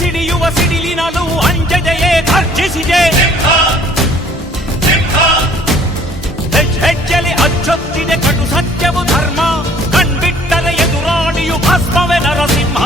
ಸಿಡಿಯುವ ಸಿಡಿಲಿನಲು ಅಂಜದೆಯೇ ಗರ್ಜಿಸಿದೆ. ಹೆಜ್ಜೆಲಿ ಅಚ್ಚೊತ್ತಿದೆ ಕಟು ಸತ್ಯವು ಧರ್ಮ, ಕಣ್ಬಿಟ್ಟರೆ ಎದುರಾಳಿಯು ಭಸ್ಮವೇ ನರಸಿಂಹ.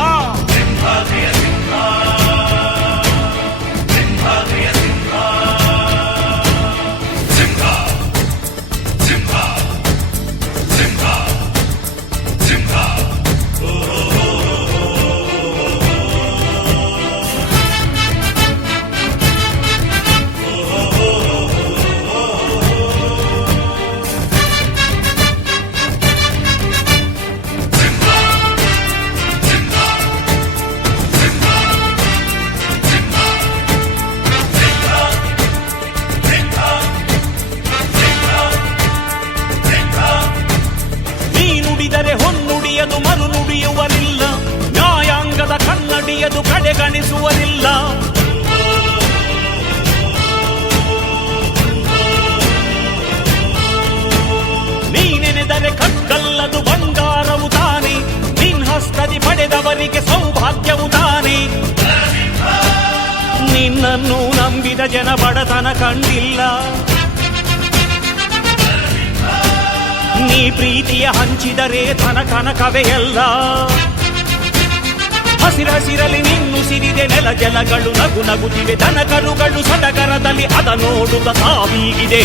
ಹೊನ್ನುಡಿಯದು ಮರು ನುಡಿಯುವರಿಲ್ಲ, ನ್ಯಾಯಾಂಗದ ಕನ್ನಡಿಯದು ಕಡೆಗಣಿಸುವರಿಲ್ಲ. ನೀನೆನೆದರೆ ಕಗ್ಗಲ್ಲದು ಬಂಗಾರವು ತಾನೆ, ನಿನ್ ಹಸ್ತದಿ ಪಡೆದವರಿಗೆ ಸೌಭಾಗ್ಯವು ತಾನೆ. ನಿನ್ನನ್ನು ನಂಬಿದ ಜನ ಬಡತನ ಕಂಡಿಲ್ಲ, ನೀ ಪ್ರೀತಿಯ ಹಂಚಿದರೆ ಧನ ಕನಕವೇ ಎಲ್ಲ. ಹಸಿರಸಿರಲಿ ನಿನ್ನು ಸಿರಿದೆ ನೆಲ ಜಲಗಳು ನಗು ನಗುತ್ತಿವೆ, ದನ ಕರುಗಳು ಸಡಗರದಲ್ಲಿ ಅದ ನೋಡುತ್ತ ತಾವೀಗಿದೆ.